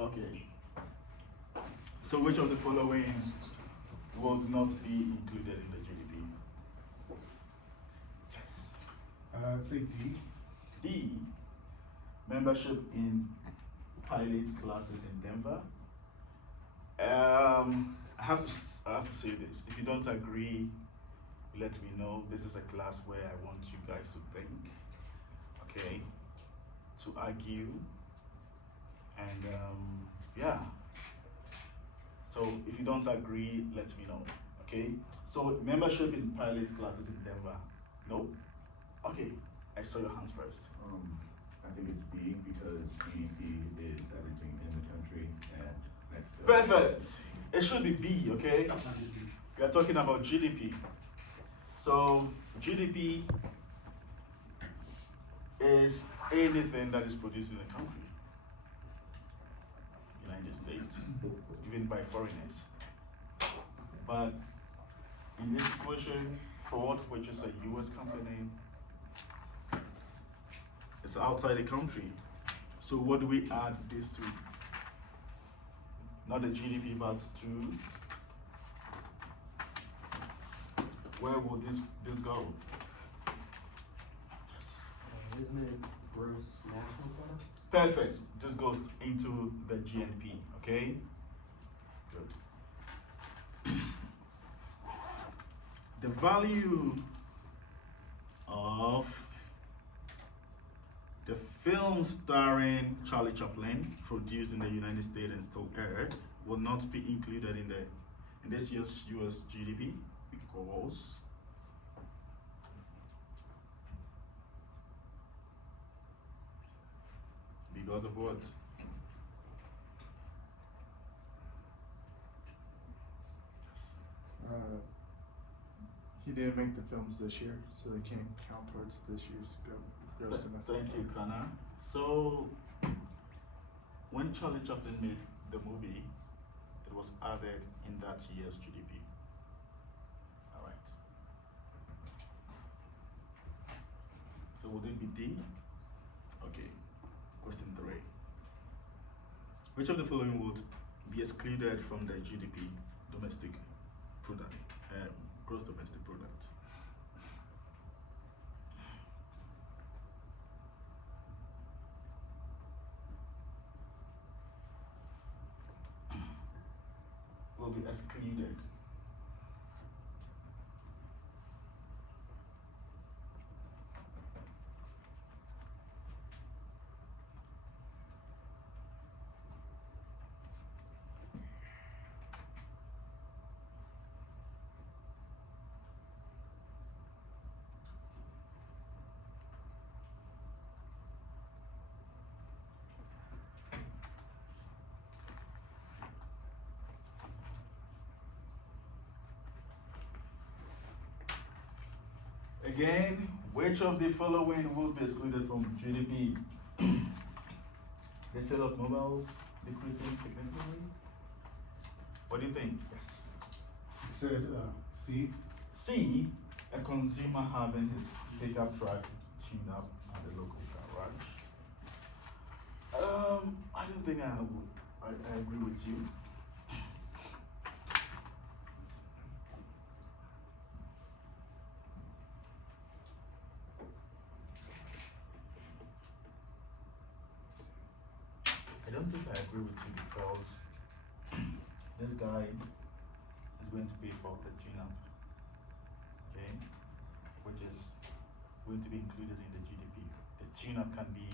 Okay. So which of the following would not be included in the GDP? Yes. Say D. D. Membership in pilot classes in Denver. I have to say this. If you don't agree, let me know. This is a class where I want you guys to think, okay, to argue, and yeah. So if you don't agree, let me know, okay? So membership in pilot classes in Denver. No? Okay, I saw your hands first. I think it's B because GDP is everything in the country and next to Perfect. It should be B, okay? We are talking about GDP. So GDP is anything that is produced in the country, United States, given by foreigners. But in this equation, Ford, which is a US company, it's outside the country. So what do we add this to? Not the GDP, but to where will this go? Yes. Isn't it gross national product? Perfect. This goes into the GNP, okay? Good. The value of the film starring Charlie Chaplin, produced in the United States and still aired, will not be included in this year's US GDP because of what? He didn't make the films this year, so they can't count towards this year's gross domestic. Thank you, Kana. So, when Charlie Chaplin made the movie, it was added in that year's GDP. All right. So, would it be D? Okay. Question 3. Which of the following would be excluded from the GDP, domestic product, gross domestic product? Will be excluded. Again, which of the following will be excluded from GDP? The sale of mobiles decreasing significantly? What do you think? Yes. Said C. C, a consumer having his pickup truck tuned up at the local garage. I don't think I agree with you. I don't think I agree with you because this guy is going to pay for the tune-up, okay, which is going to be included in the GDP. The tune-up can be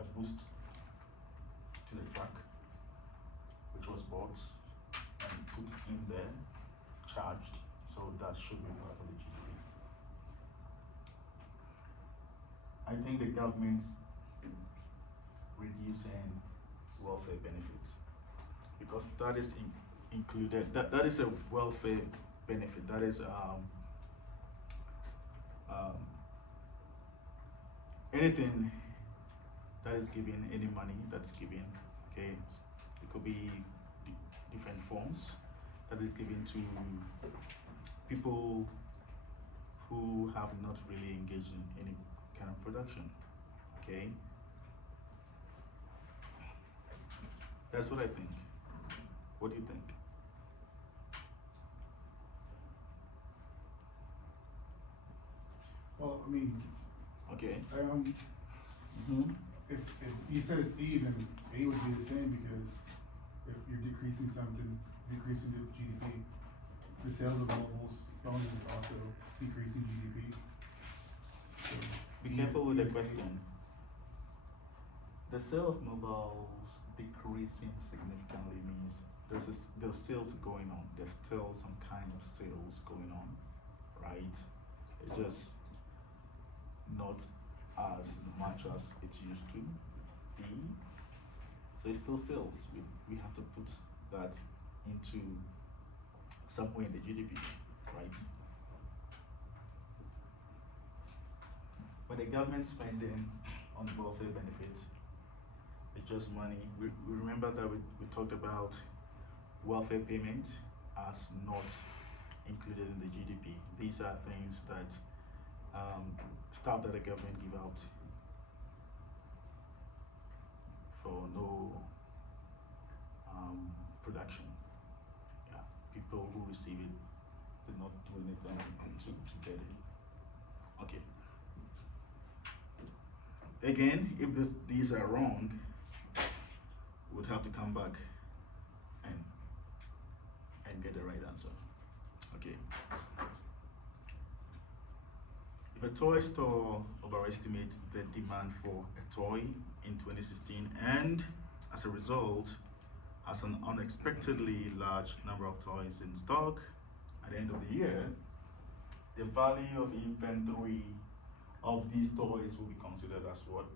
a boost to the truck, which was bought and put in there, charged, so that should be part of the GDP. I think the government's reducing welfare benefits because that is included. That is a welfare benefit. That is anything that is given, any money that's given. Okay, it could be different forms that is given to people who have not really engaged in any kind of production. Okay. That's what I think. What do you think? Well, I mean, Okay. if you said it's E, then A would be the same because if you're decreasing something, decreasing the GDP, the sales of mobiles, phones is also decreasing GDP. So, Be E- careful with E the or A. question. The sale of mobiles decreasing significantly means there's sales going on. There's still some kind of sales going on, right? It's just not as much as it used to be. So it's still sales. We have to put that into somewhere in the GDP, right? But the government spending on welfare benefits, it's just money. We remember that we talked about welfare payment as not included in the GDP. These are things that stuff that the government give out for no production. Yeah, people who receive it did not do anything to get it. Okay. Again, if these are wrong, we'd have to come back and get the right answer. Okay. If a toy store overestimates the demand for a toy in 2016 and as a result has an unexpectedly large number of toys in stock at the end of the year, the value of inventory of these toys will be considered as what?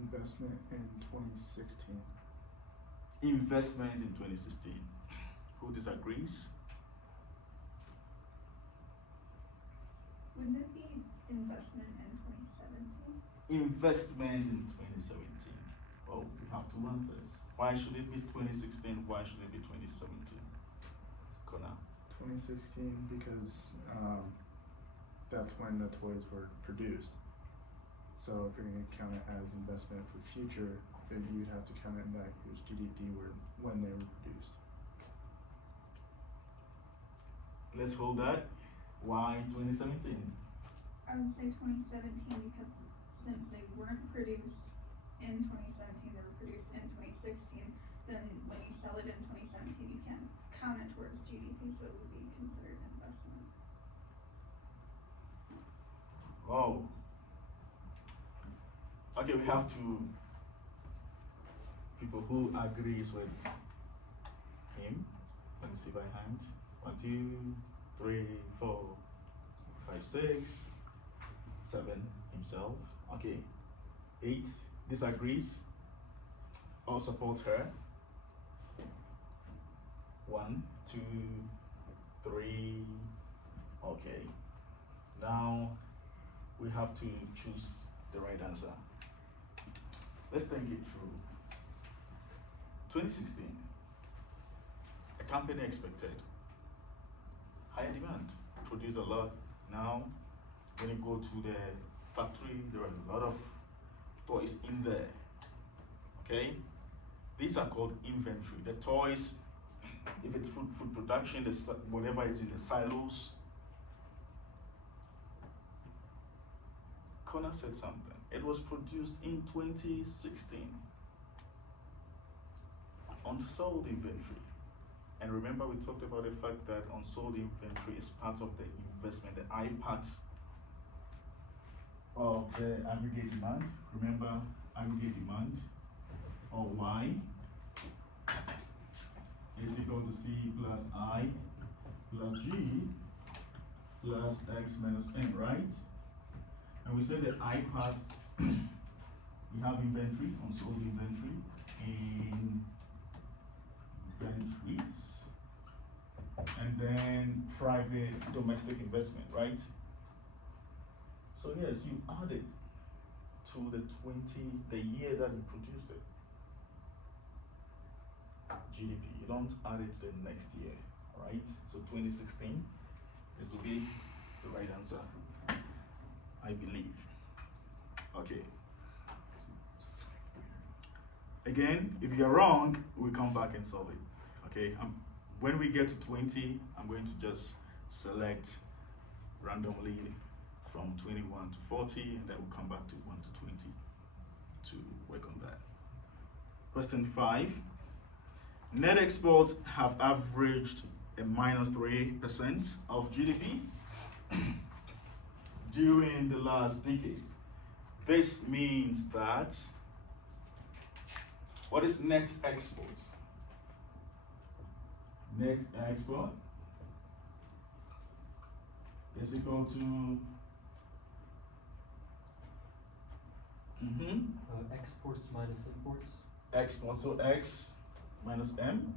Investment in 2016. Investment in 2016. Who disagrees? Wouldn't it be investment in 2017? Investment in 2017. Well, we have two answers. Why should it be 2016? Why should it be 2017? Kona. 2016 because that's when the toys were produced. So if you're going to count it as investment for future, then you'd have to count it back as GDP when they were produced. Let's hold that. Why 2017? I would say 2017 because since they weren't produced in 2017, they were produced in 2016, then when you sell it in 2017, you can't count it towards GDP, so it would be considered investment. Oh. Okay, we have two people who agrees with him. Let me see by hand. 1, 2, 3, 4, 5, 6, 7 himself. Okay. 8 disagrees or supports her. 1, 2, 3. Okay. Now we have to choose the right answer. Let's think it through. 2016, a company expected higher demand, produce a lot. Now, when you go to the factory, there are a lot of toys in there. Okay, these are called inventory. The toys, if it's food production, whatever is in the silos. Connor said something. It was produced in 2016. Unsold inventory. And remember, we talked about the fact that unsold inventory is part of the investment, the I part of the aggregate demand. Remember, aggregate demand, or Y, is equal to C plus I plus G plus X minus N, right? And we said that I part, we have inventory, unsold inventory, in inventories, and then private domestic investment, right? So yes, you add it to the year that you produced it. GDP, you don't add it to the next year, right? So 2016 is to be the right answer, I believe. Okay, Again, if you're wrong, we come back and solve it. Okay. When we get to 20, I'm going to just select randomly from 21 to 40, and then we'll come back to 1 to 20 to work on that. Question 5. Net exports have averaged a minus 3% of GDP during the last decade. This means that, what is net export? Net export is equal to Exports minus imports. export, so X minus M.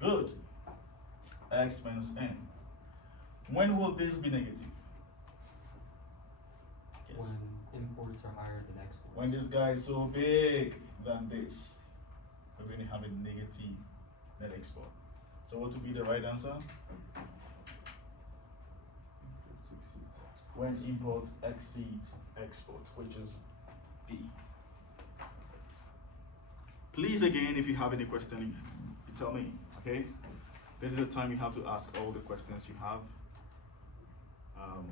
Good. X minus N. When will this be negative? Yes. When imports are higher than exports. When this guy is so big than this, we're going to have a negative net export. So what would be the right answer? When imports exceeds exports, which is B. Please, again, if you have any question, you tell me, okay? This is the time you have to ask all the questions you have.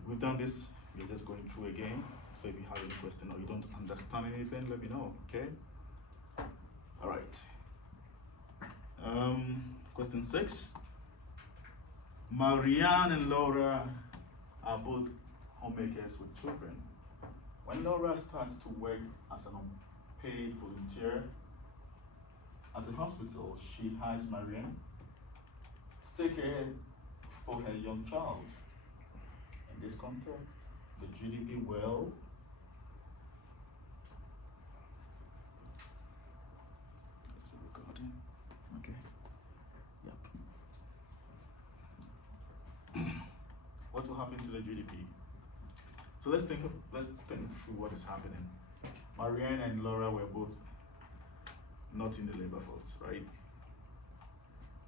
We've done this, we're just going through again. So if you have any question or you don't understand anything, let me know, okay? All right. Question 6. Marianne and Laura are both homemakers with children. When Laura starts to work as an unpaid volunteer at a hospital, she hires Marianne to take care for her young child. In this context, the GDP will is it recording? Okay. Yep. What will happen to the GDP? So let's think through what is happening. Marianne and Laura were both not in the labor force, right?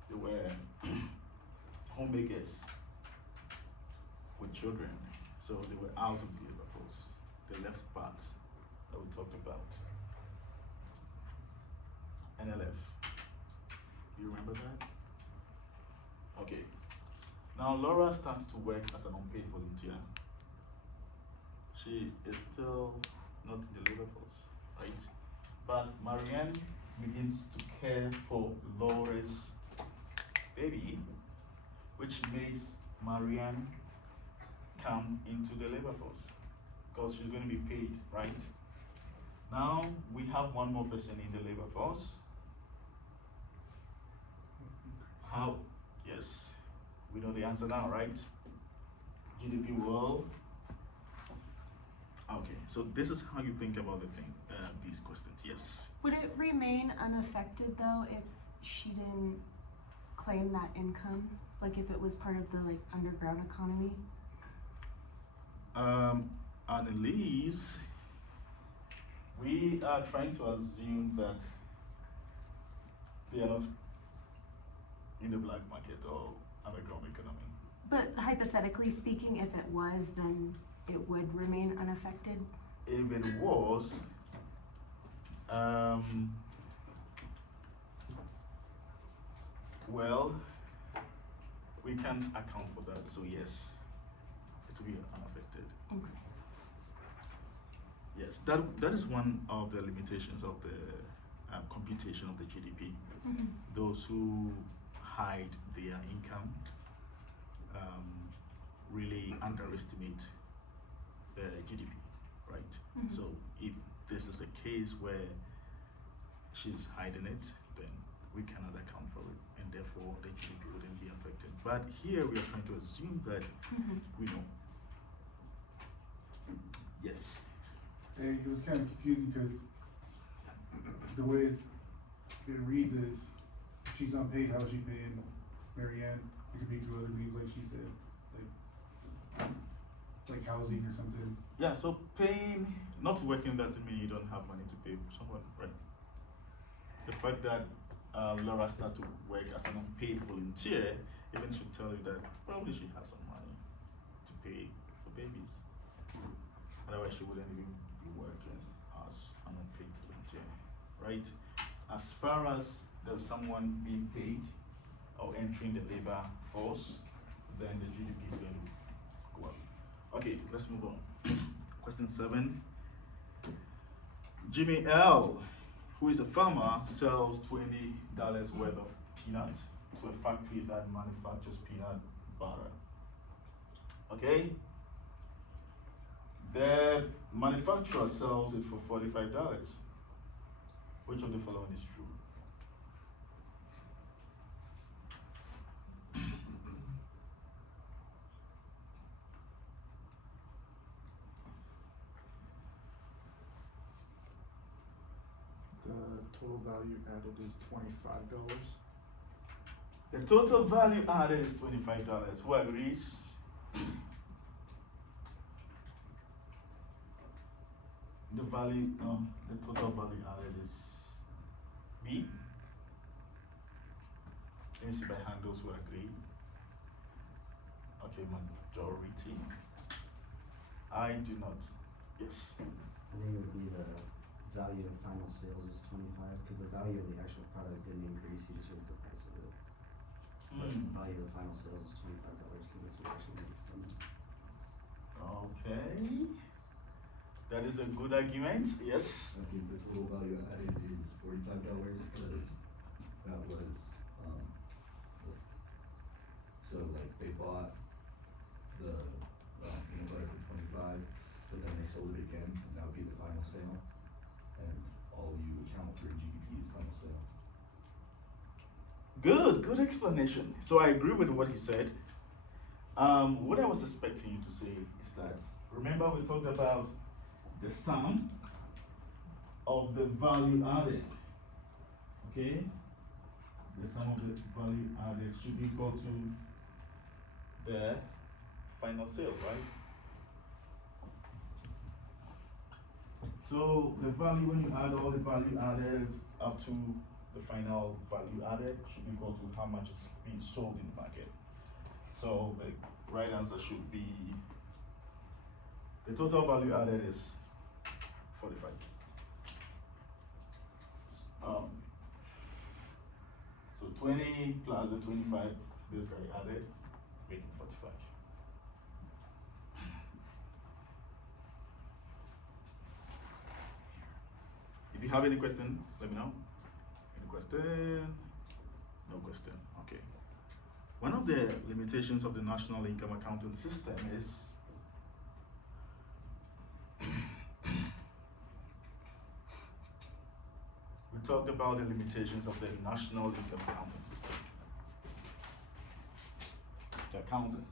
They were homemakers with children, so they were out of the labor force. The left part that we talked about. NLF. You remember that? Okay. Now Laura starts to work as an unpaid volunteer. She is still not in the labor force, right? But Marianne begins to care for Laura's baby, which makes Marianne come into the labor force because she's going to be paid, right? Now we have one more person in the labor force. How? Yes, we know the answer now, right? GDP will. Okay, so this is how you think about the thing, these questions. Yes. Would it remain unaffected though if she didn't claim that income? Like if it was part of the underground economy? Annalise, we are trying to assume that they are not in the black market or underground economy. But hypothetically speaking, if it was, then it would remain unaffected? If it was, well, we can't account for that, so yes, it will be unaffected. Okay. Yes, that is one of the limitations of the computation of the GDP. Mm-hmm. Those who hide their income really underestimate the GDP, right? Mm-hmm. So if this is a case where she's hiding it, then we cannot account for it, and therefore the GDP wouldn't be affected. But here we are trying to assume that Mm-hmm. we know. Yes. It was kind of confusing because the way it reads is, if she's unpaid, how is she paying Marianne? It could be through other means, like she said, like housing or something. Yeah, so paying, not working doesn't mean you don't have money to pay someone, right? The fact that Laura started to work as an unpaid volunteer even should tell you that probably she has some money to pay for babies. Otherwise she wouldn't even be working as an unpaid volunteer, right? As far as there's someone being paid or entering the labor force, then the GDP is going to go up. Okay, let's move on. Question 7. Jimmy L, who is a farmer, sells $20 worth of peanuts to a factory that manufactures peanut butter. Okay? The manufacturer sells it for $45. Which of the following is true? The total value added is $25. The total value added is $25. Who agrees? The total value added is B. Let me see by hand those who agree. Okay, majority. I do not. Yes. I think it would be the value of final sales is 25, because the value of the actual product didn't increase, he just raised the price of it. But the value of the final sales is $25, because that's what actually made from it. Okay. That is a good argument. Yes. I think the total value added is $45 because that was, so like they bought the peanut butter for 25, but then they sold it again, and that would be the final sale. And all you account for GDP is final sale. Good explanation. So I agree with what he said. What I was expecting you to say is that, remember we talked about the sum of the value added. Okay? The sum of the value added should be equal to the final sale, right? So the value, when you add all the value added up to the final value added, should be equal to how much is being sold in the market. So the right answer should be, the total value added is 45. So 20 plus the 25, this guy added, making 45. If you have any question, let me know. Any question? No question. Okay. One of the limitations of the national income accounting system is we talked about the limitations of the national income accounting system. The accountant.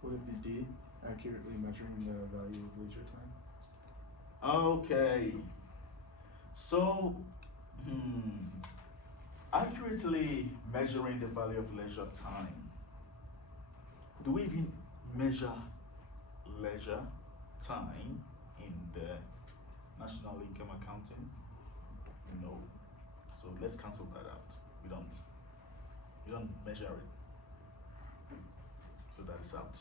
Would it be D, accurately measuring the value of leisure time? Okay. So, accurately measuring the value of leisure time. Do we even measure leisure time in the national income accounting? No. So let's cancel that out. We don't measure it. So that is out.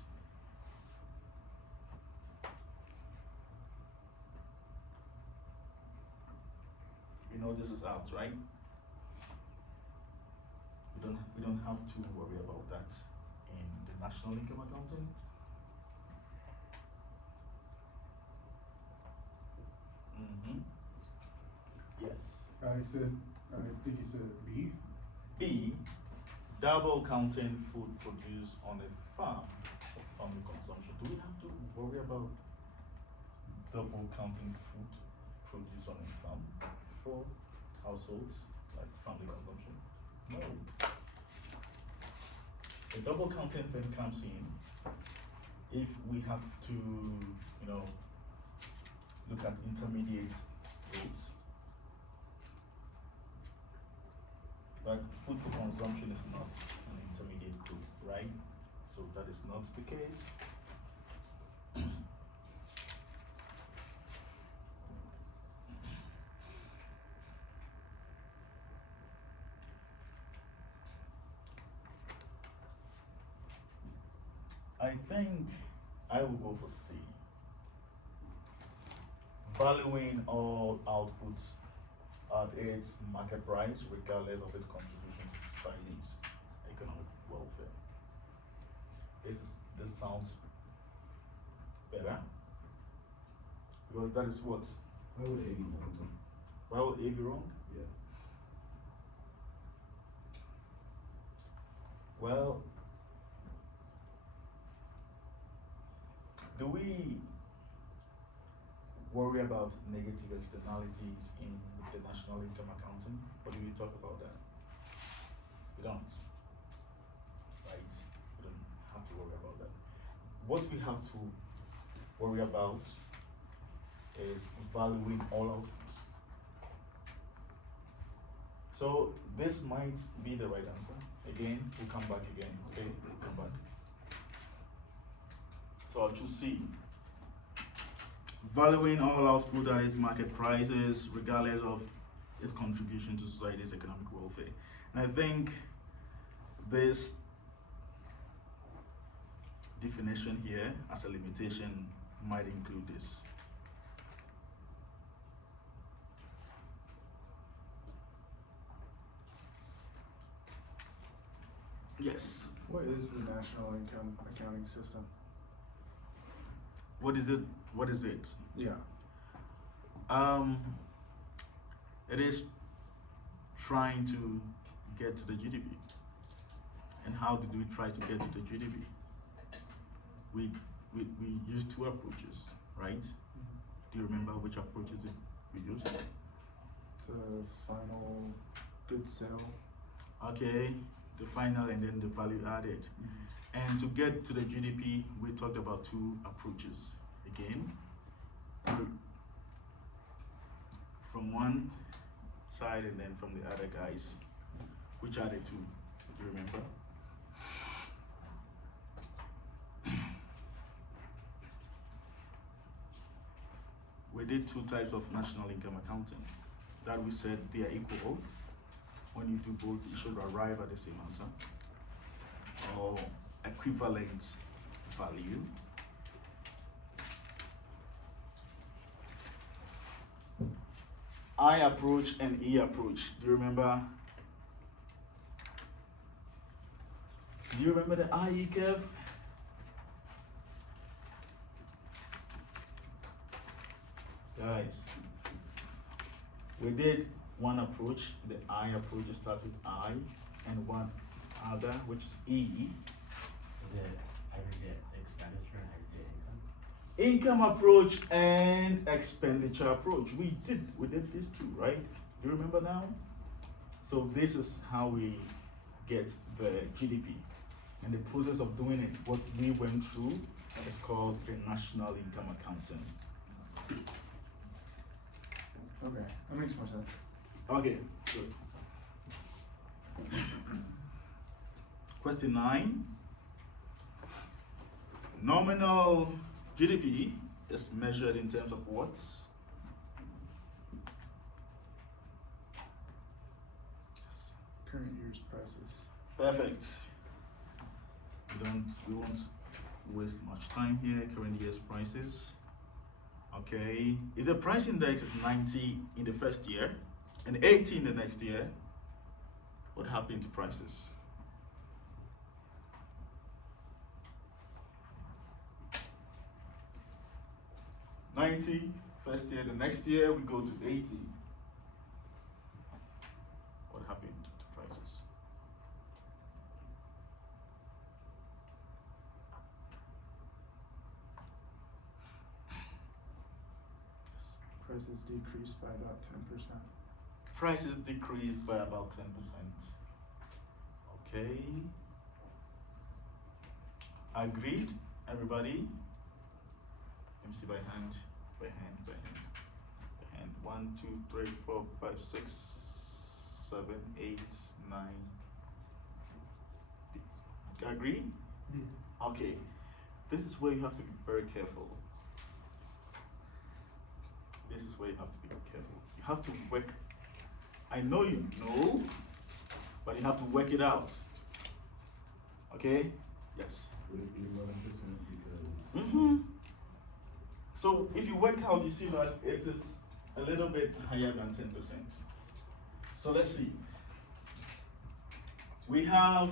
You know this is out, right? We don't have to worry about that in the national income accounting. Yes. I think he said B. B, double counting food produced on a farm for family consumption. Do we have to worry about double counting food produced on a farm for households, like family consumption? No. The double counting thing comes in if we have to, look at intermediate roads. But food for consumption is not an intermediate group, right? So that is not the case. I think I will go for C. Valuing all outputs at its market price, regardless of its contribution to society's economic welfare. This sounds better, because that is what. Why would A be wrong then? Why would A be wrong? Yeah. Well, do we worry about negative externalities in the national income accounting, or do we talk about that? We don't, right? We don't have to worry about that. What we have to worry about is valuing all outputs. So this might be the right answer. Again, we'll come back again, okay? We'll come back. So I'll choose C. Valuing all output at its market prices, regardless of its contribution to society's economic welfare. And I think this definition here as a limitation might include this. Yes. What is the national income accounting system? What is it? What is it? Yeah. It is trying to get to the GDP. And how did we try to get to the GDP? We used two approaches, right? Do you remember which approaches we used? The final good sale. Okay, the final and then the value added. And to get to the GDP, we talked about two approaches. Again, from one side and then from the other guys. Which are the two? Do you remember? We did two types of national income accounting. That we said they are equal. When you do both, you should arrive at the same answer. Or equivalent value. I approach and E approach. Do you remember? Do you remember the IE curve? Guys, we did one approach, the I approach starts with I, and one other, which is E. Is it aggregate expenditure and aggregate income? Income approach and expenditure approach. We did these two, right? Do you remember now? So this is how we get the GDP. And the process of doing it, what we went through, is called the national income accounting. Okay, that makes more sense. Okay, good. Question 9. Nominal GDP is measured in terms of what? Current year's prices. Perfect. We won't waste much time here. Current year's prices. Okay. If the price index is 90 in the first year and 80 in the next year, what happened to prices? First year, the next year we go to 80. What happened to prices? Prices decreased by about 10%. Prices decreased by about 10%. Okay. Agreed, everybody? Let me see by hand. By hand. 1, 2, 3, 4, 5, 6, 7, 8, 9. Agree? Okay. This is where you have to be very careful. This is where you have to be careful. You have to work. I know you know, but you have to work it out. Okay? Yes. Would it be 11% because? Mm-hmm. So if you work out, you see that it is a little bit higher than 10%. So let's see. We have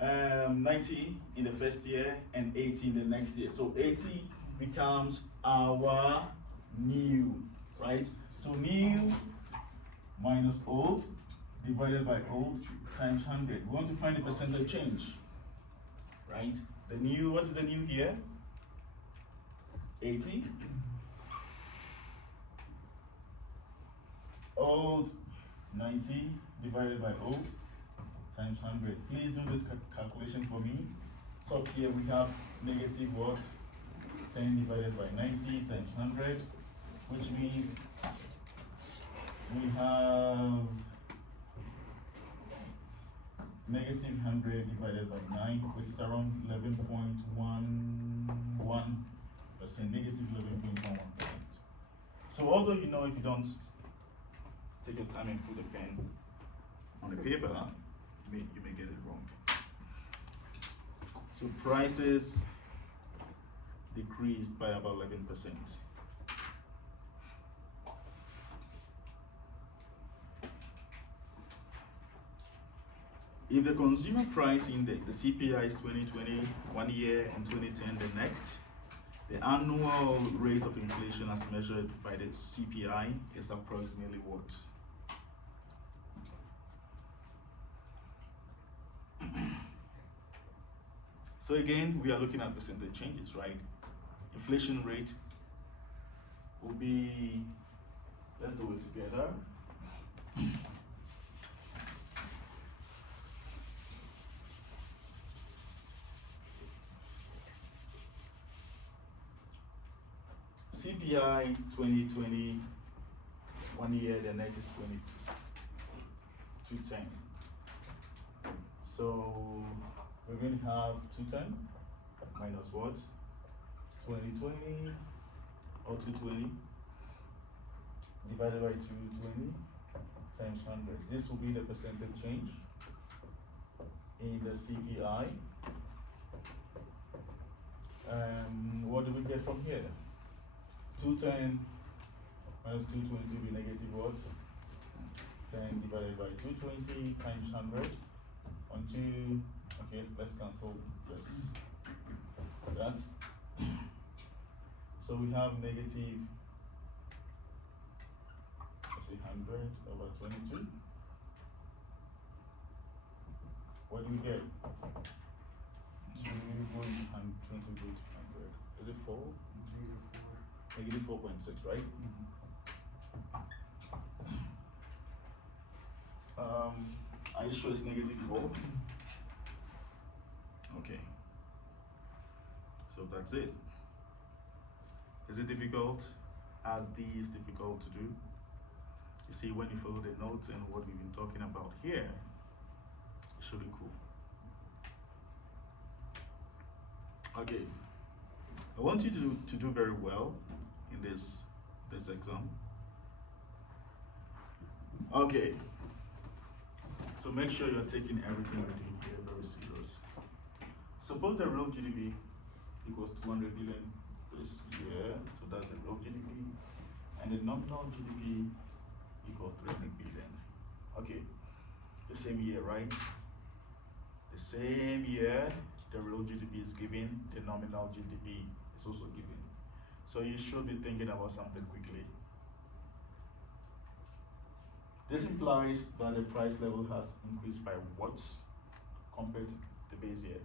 90 in the first year and 80 in the next year. So 80 becomes our new, right? So new minus old divided by old times 100. We want to find the percentage change, right? The new, what is the new here? 80. Old 90 divided by old times 100. Please do this calculation for me. Top here we have negative what? 10 divided by 90 times 100, which means we have negative 100 divided by 9, which is around 11.11%, negative 11.11%. So although you know if you don't take your time and put the pen on the paper, you may get it wrong. So prices decreased by about 11%. If the consumer price index, the CPI is 2020, 1 year, and 2010, the next, the annual rate of inflation as measured by the CPI is approximately what? So again, we are looking at percentage changes, right? Inflation rate will be, let's do it together. CPI 2020, 1 year, the next is 210. So we're going to have 210 minus what? 2020 or 220 divided by 220 times 100. This will be the percentage change in the CPI. What do we get from here? 210 minus 220 will be negative what? 10 divided by 220 times 100 on 2. Okay, let's cancel this. That. So we have negative, let's say 100 over 22. What do we get? 2 going and 20 go to 100. Is it 4? Negative 4.6, right? Are you sure it's negative 4? Okay. So that's it. Is it difficult? Are these difficult to do? You see, when you follow the notes and what we've been talking about here, it should be cool. Okay. I want you to do very well in this exam. Okay. So make sure you're taking everything we do here very serious. Suppose the real GDP equals 200 billion this year, so that's the real GDP, and the nominal GDP equals 300 billion. Okay, the same year, right? The same year, the real GDP is given, the nominal GDP is also given. So you should be thinking about something quickly. This implies that the price level has increased by what compared to the base year?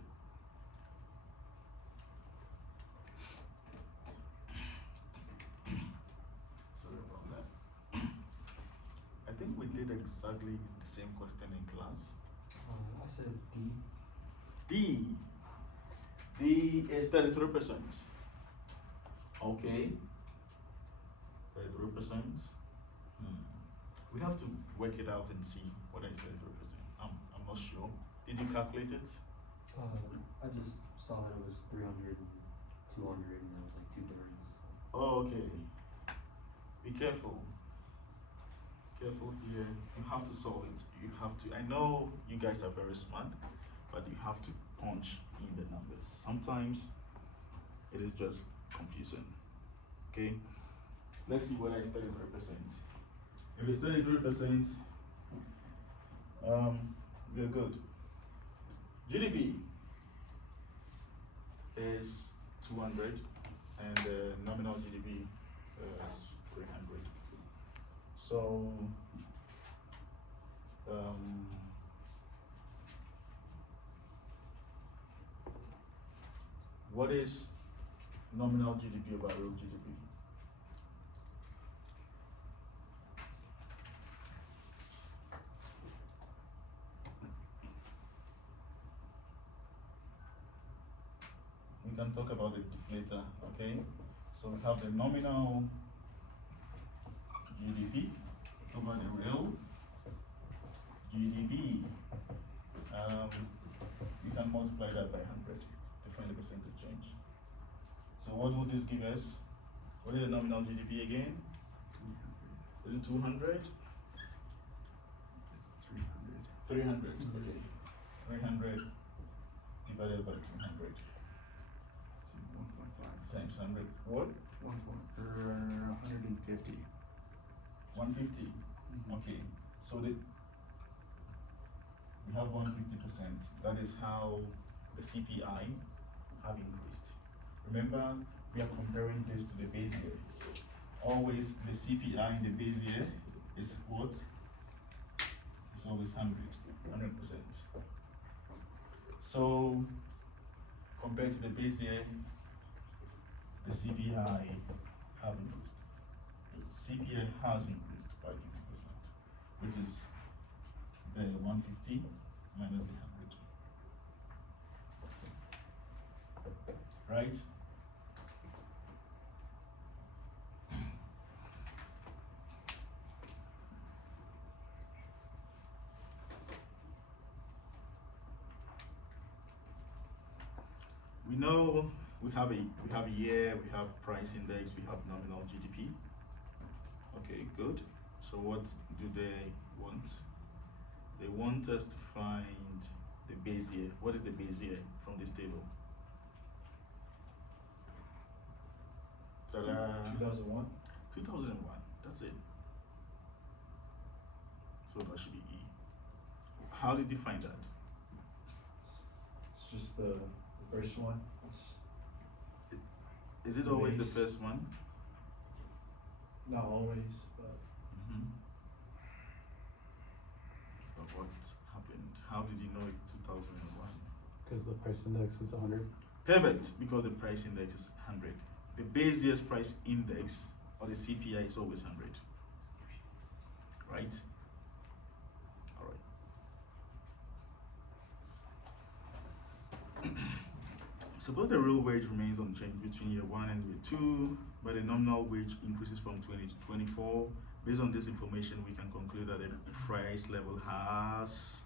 Sorry about that. I think we did exactly the same question in class. I said D. D. D is 33%. Okay. 33%. We have to work it out and see what I said represent. I'm not sure. Did you calculate it? I just saw that it was 300 and 200 and it was like 2/3. Oh, okay. Be careful. Careful here. You have to solve it. You have to. I know you guys are very smart, but you have to punch in the numbers. Sometimes it is just confusing. Okay. Let's see what I studied 3%. If it's 33%, we're good. GDP is 200 and nominal GDP is 300. So what is nominal GDP over real GDP? We can talk about it later, okay? So we have the nominal GDP over the real GDP. We can multiply that by 100 to find the percentage change. So what would this give us? What is the nominal GDP again? Is it 200? It's 300. 300, okay. 300 divided by 200 times 100. What? 150. 150. Okay. So we have 150%. That is how the CPI have increased. Remember, we are comparing this to the base year. Always the CPI in the base year is what? It's always 100%. So compared to the base year, the CPI have increased. The CPI has increased by 50%, which is the 150 minus the 100. Right? We know we have a year, we have price index, we have nominal GDP. Okay, good. So what do they want? They want us to find the base year. What is the base year from this table? 2001. 2001. That's it. So that should be E. How did you find that? It's just the first one. Is it always the Base. first one? Not always, but But what happened? How did you know it's 2001? Because the price index is 100. Perfect, because the price index is 100. The base year's price index, or the CPI, is always 100. Right? All right. Suppose the real wage remains unchanged between year 1 and year 2, but the nominal wage increases from 20 to 24. Based on this information, we can conclude that the price level has.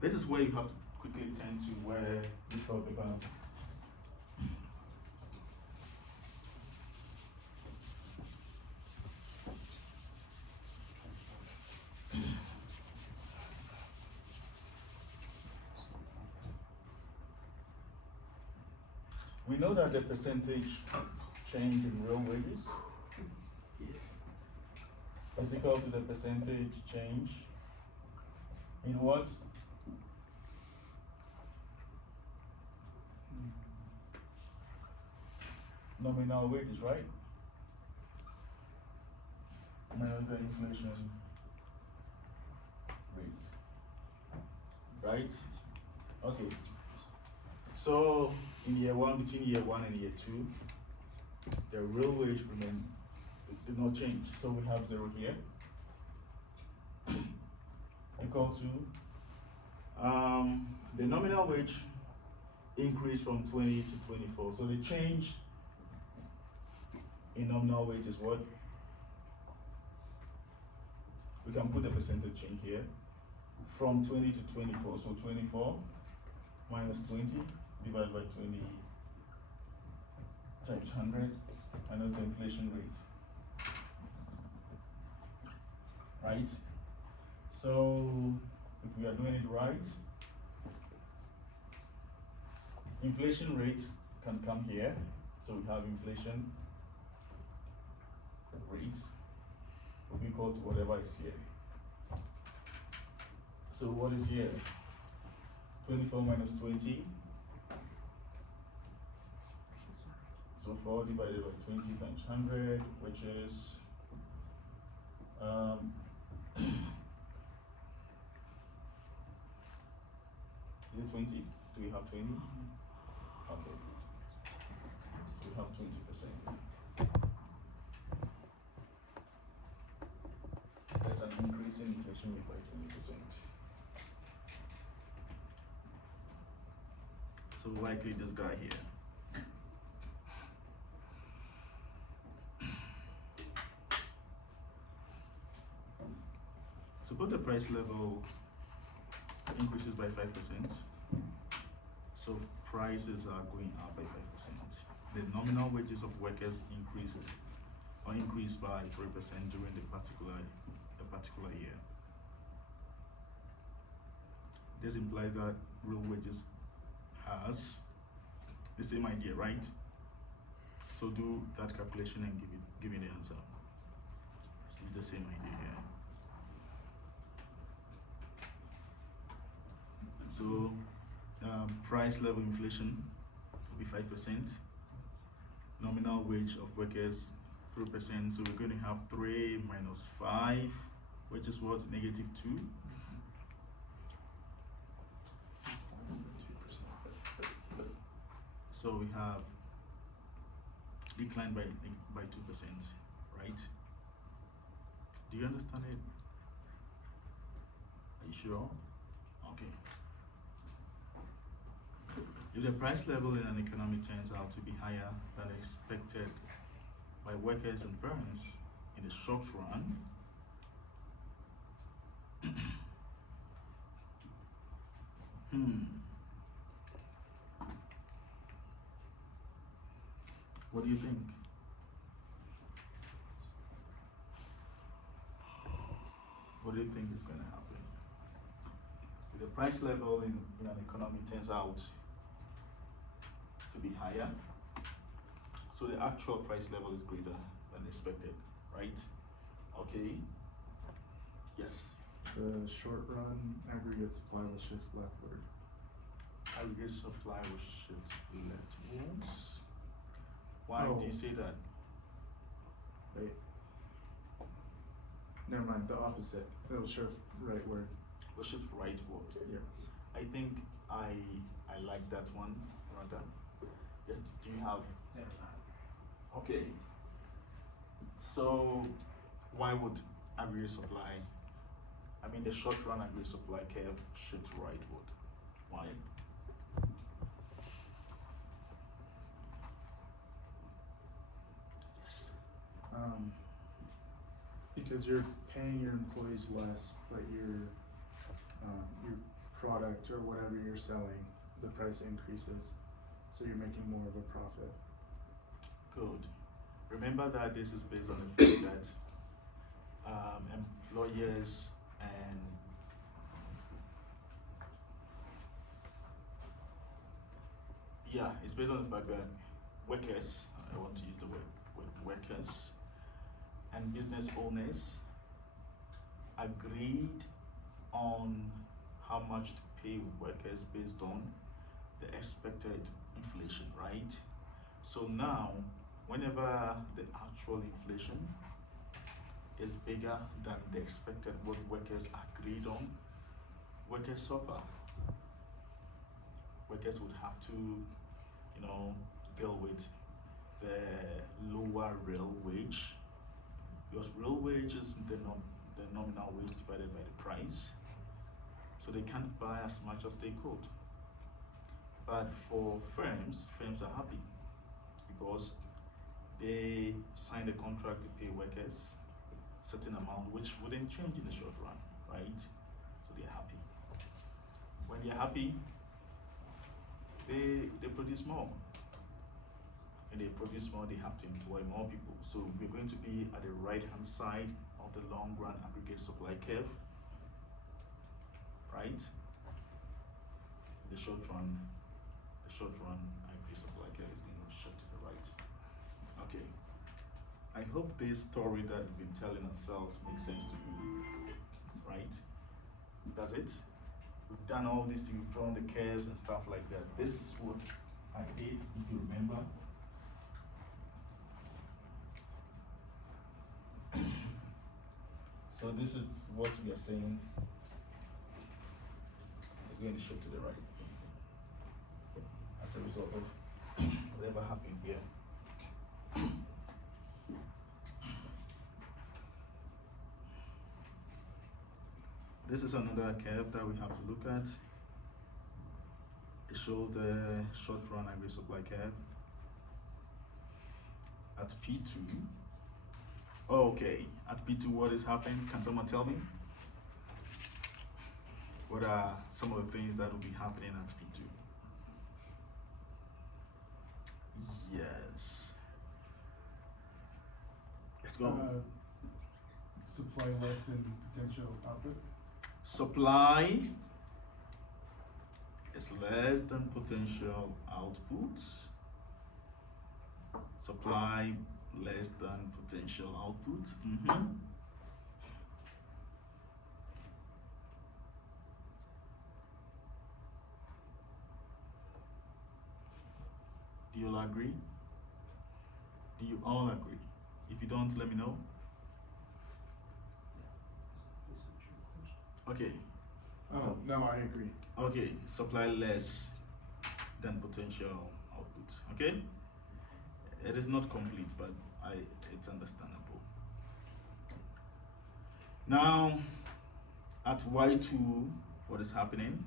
This is where you have to quickly turn to where we talk about. We know that the percentage change in real wages is equal to the percentage change in what? Nominal wages, right? Minus the inflation rate. Right? Okay. So in year 1, between year 1 and year 2, the real wage did not change. So we have 0 here. Equal to the nominal wage increased from 20 to 24. So the change in nominal wage is what? We can put the percentage change here from 20 to 24. So 24 minus 20 divided by 20 times 100 minus the inflation rate. Right? So if we are doing it right, inflation rate can come here. So we have inflation rates will be equal to whatever is here. So what is here? 24 minus 20. So 4 divided by 20 times 100, which is is it 20? Do we have 20? Okay. So we have 20%. There's an increase in inflation rate by 20%. So likely this guy here. Suppose the price level increases by 5%. So prices are going up by 5%. The nominal wages of workers increased by 3% during the particular year. This implies that real wages has the same idea, right? So do that calculation and give me the answer. It's the same idea here. So price level inflation will be 5%. Nominal wage of workers 3%. So we're going to have 3 minus 5, which is what? Negative 2. So we have declined by 2%, right? Do you understand it? Are you sure? Okay. If the price level in an economy turns out to be higher than expected by workers and firms in the short run, what do you think? What do you think is going to happen? If the price level in an economy turns out to be higher, so the actual price level is greater than expected, right? Okay. Yes. The short run aggregate supply will shift leftward. Aggregate supply will shift leftwards. Why do you say that? Wait. Never mind, the opposite. It'll shift rightward. Will shift rightward. Yeah. I think I like that one rather. Yes, do you have? Okay. So why would aggregate supply, I mean the short run aggregate supply curve shift rightward? Why? Yes. Because you're paying your employees less, but your product or whatever you're selling, the price increases, so you're making more of a profit. Good. Remember that this is based on the fact that employers and it's based on the fact that workers, I want to use the word workers and business owners agreed on how much to pay workers based on the expected inflation, right? So now, whenever the actual inflation is bigger than the expected what workers agreed on, workers suffer. Workers would have to, deal with the lower real wage, because real wage is the nominal wage divided by the price. So they can't buy as much as they could. But for firms are happy because they signed a contract to pay workers certain amount, which wouldn't change in the short run, right? So they're happy. When they're happy, they produce more. When they produce more, they have to employ more people. So we're going to be at the right-hand side of the long run aggregate supply curve, right? The short run aggregate supply curve is going to shift to the right. Okay. I hope this story that we've been telling ourselves makes sense to you, right? That's it. We've done all these things, we've drawn the curves and stuff like that. This is what I did, if you remember. So this is what we are saying is going to shift to the right as a result of whatever happened here. This is another curve that we have to look at. It shows the short run aggregate supply curve at P2. Okay, at P2 what is happening? Can someone tell me? What are some of the things that will be happening at P2? Yes. Let's go. Supply less than potential output. Supply is less than potential output. Supply less than potential output. Do you all agree? Do you all agree? If you don't, let me know. Okay. Oh, no, I agree. Okay, supply less than potential output. Okay? It is not complete, but it's understandable. Now, at Y2, what is happening?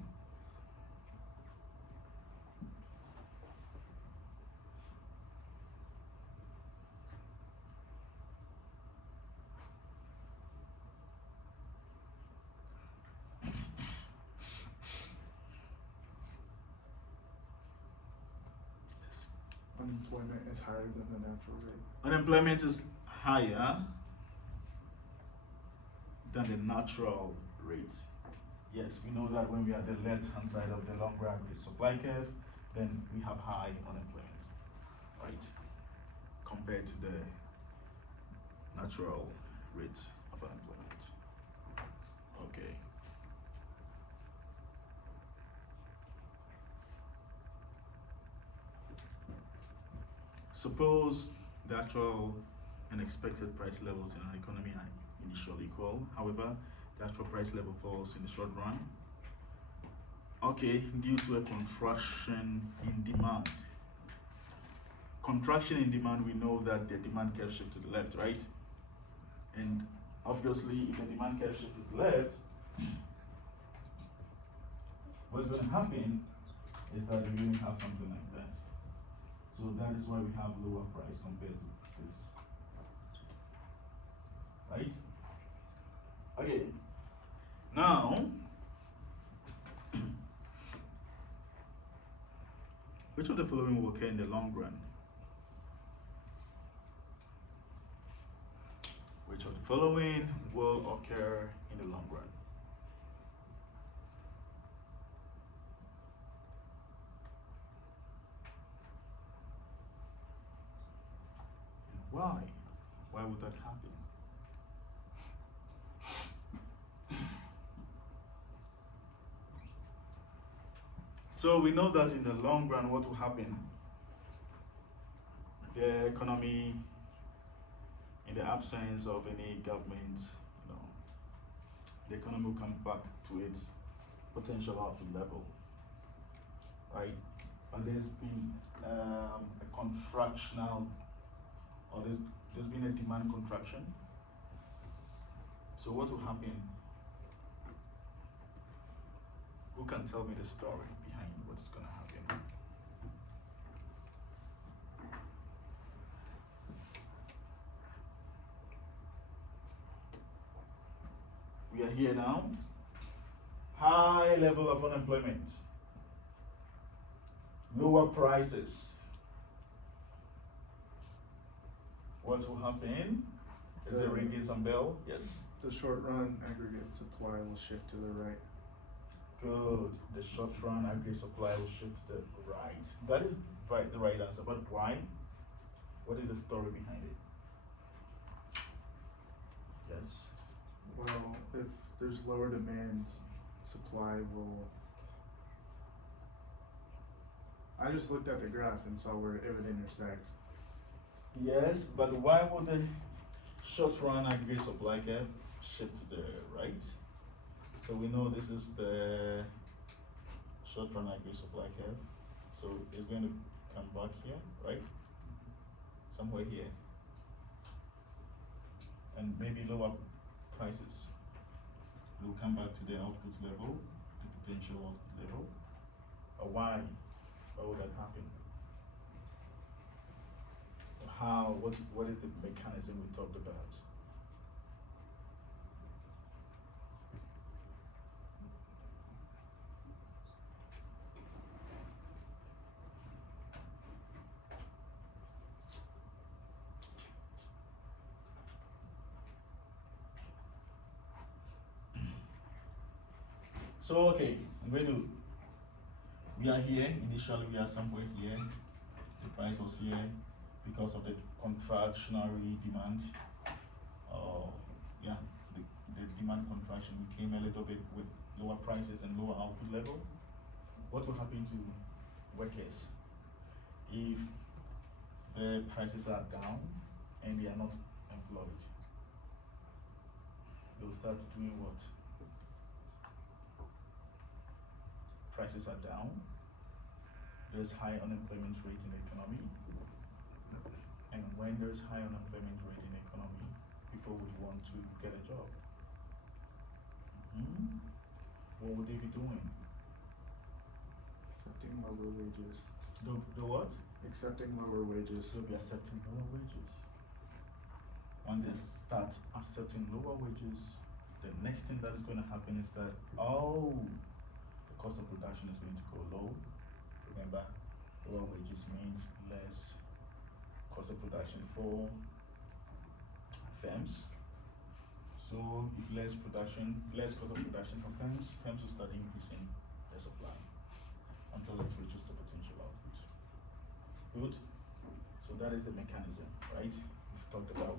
Unemployment is higher than the natural rate. Unemployment is higher than the natural rate. Yes, we know that when we are at the left-hand side of the long run supply curve, then we have high unemployment, right? Compared to the natural rate of unemployment. Okay. Suppose the actual and expected price levels in an economy are initially equal. However, the actual price level falls in the short run. Okay, due to a contraction in demand. Contraction in demand, we know that the demand curve shifts to the left, right? And obviously, if the demand curve shifts to the left, what's going to happen is that we're going to have something like that. So that is why we have lower price compared to this. Right? Okay. Now, which of the following will occur in the long run? Which of the following will occur in the long run? Why? Why would that happen? So we know that in the long run, what will happen? The economy, in the absence of any government, the economy will come back to its potential output level, right? But there's been a contractional, or there's been a demand contraction. So what will happen? Who can tell me the story behind what's going to happen? We are here now. High level of unemployment. Lower prices. What will happen? Is it ringing some bell? Yes. The short run aggregate supply will shift to the right. Good. The short run aggregate supply will shift to the right. That is the right answer. But why? What is the story behind it? Yes. Well, if there's lower demand, supply will. I just looked at the graph and saw where it would intersect. Yes, but why would the short run aggregate supply curve shift to the right? So we know this is the short run aggregate supply curve. So it's going to come back here, right? Somewhere here. And maybe lower prices will come back to the output level, the potential output level. Or why? Why would that happen? How? What is the mechanism we talked about? So okay, we are here, initially we are somewhere here, the price was here because of the contractionary demand. Yeah, the demand contraction came a little bit with lower prices and lower output level. What will happen to workers if the prices are down and they are not employed? They'll start doing what? Prices are down, there's high unemployment rate in the economy, and when there's high unemployment rate in the economy, people would want to get a job. What would they be doing? Accepting lower wages. The what? Accepting lower wages. They'll be accepting lower wages. When they start accepting lower wages, the next thing that's going to happen is that, the cost of production is going to go low. Remember, lower wages means less cost of production for firms. So if less cost of production for firms will start increasing their supply until it reaches the potential output. Good? So that is the mechanism, right? We've talked about